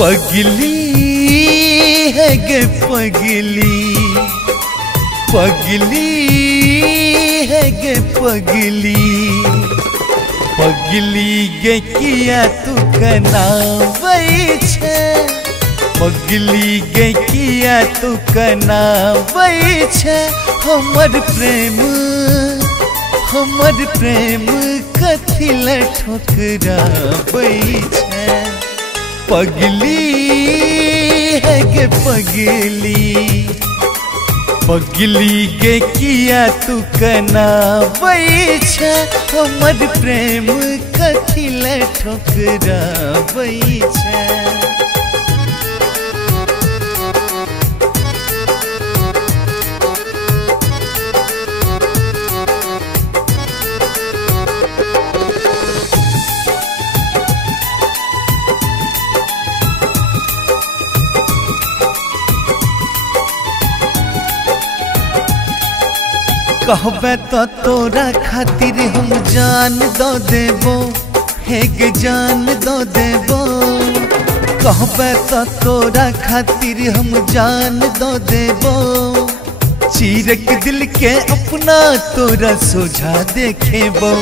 पगली है गे पगली, पगली है गे पगली, पगली गे किया तू कनावै छे, पगली गे किया तू कनावै छे। हमर प्रेम कथी ले ठोकरावै छे। पगली है गे पगली, पगली गे किया तू कनावै छे। हमर प्रेम कथी ले ठोकरावै छे। कहबे तो तोरा खातिर हम जान दो देबो, हे गे जान दो देबो। कहबे तो तोरा खातिर हम जान दो देबो। चीरक दिल के अपना तोरा सोझा देखेबो।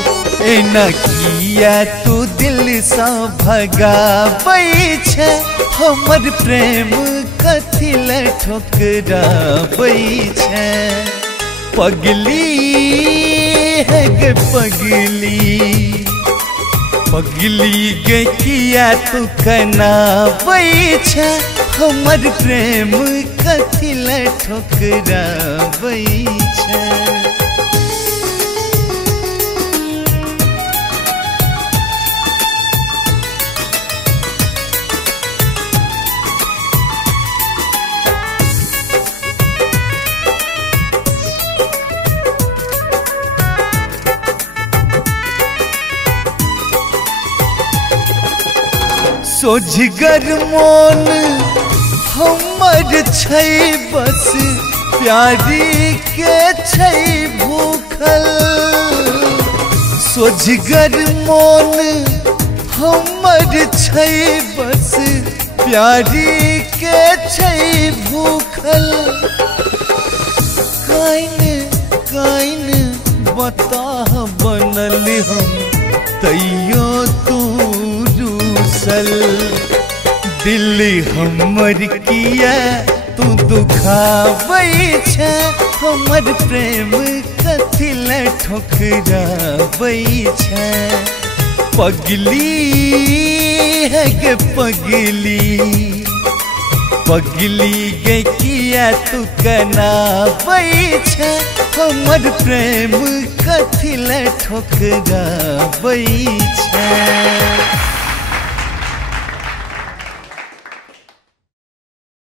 एना किया तू दिल सा भगावै छे। हमर प्रेम कथी ले ठोकरावै छे। पगली है गे पगली, पगली गे किया तू कनावै छे। हमर प्रेम कथी ले ठोकरावै छे। सोझगर मोन हमर छै बस, प्यारी के छै भूखल। सोझगर मोन हमर छै बस, प्यारी के छै भूखल। काइन बता बनल हम तैयो तू दिल हमर किया तू दुखावै छे। हमर प्रेम कथी ले ठोकरावै छे। पगली है गे पगली, पगली गे किया तू कनावै छे। हमर प्रेम कथी ले ठोकरावै छे।